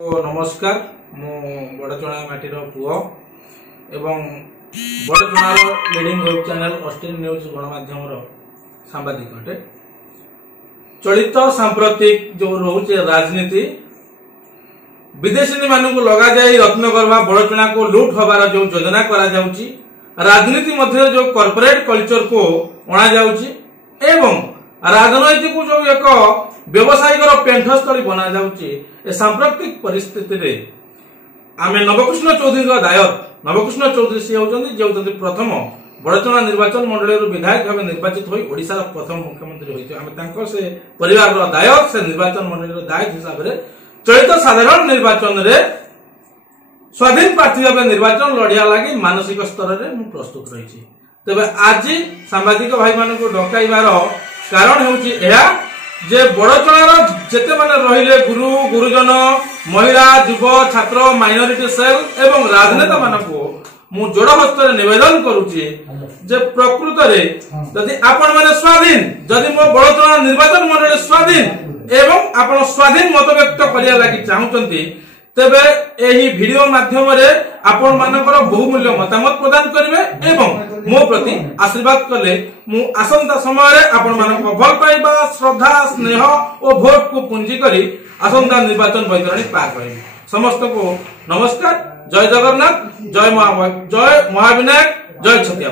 नमस्कार मु बड़चणा माटीर पुओ एवं बड़चणार leading web channel Austin news गणमाध्यम सांबादिक अटे। चलित सांप्रतिक जो रोचे राजनीति विदेशी मानक लगा जाई रत्नगर्भा बड़चणा को लूट हबार जो योजना करा जाउची, राजनीति मध्य जो कॉर्पोरेट कल्चर को अणा जाउची एवं राजनैतिक को जो एक व्यवसायिक पेंठस्थली बना जाउची। ए सांप्रतिक परिस्थिति रे आमे नवकृष्ण चौधरी का दायक नवकृष्ण चौधरी से होचंदी जे होचंदी प्रथम बड़चणा निर्वाचन मंडली रो विधायक भाव निर्वाचित होई ओडिसा रो प्रथम मुख्यमंत्री होइते। आमे तांको से परिवार रो दायक से निर्वाचन मंडली रो दायक हिसाब रे चलित साधारण निर्वाचन रे स्वाधीन प्रार्थी भाव निर्वाचन लड़िया लागि मानसिक स्तर रे मु प्रस्तुत रहिछि। तबे आज सांबादिक भाई मानको डकाइबार कारण हेउछि एहा जे बड़चणार जेते माने रहिले गुरु गुरुजन महिला युव छात्र माइनॉरिटी सेल एवं राजनेता मानको मु जोड़ हस्त निवेदन करूची जे प्रकृत रे यदि आपण माने स्वाधीन जदि मो बड़चणार निर्वाचन मंडली स्वाधीन एवं आपण स्वाधीन मत व्यक्त करिया लागि चाहुचंती तेबे एही वीडियो माध्यम रे आपण मानकर बहुमूल्य मतामत प्रदान करिवे एवं मो प्रति आशीर्वाद कले मु आसंता समय रे आपण मानक भल पाइबा श्रद्धा स्नेह और भोट को पुंजी करी आसंता निर्वाचन बैतरणी पार करिवे। समस्त को नमस्कार। जय जगन्नाथ, जय महाविनायक, जय छतिया।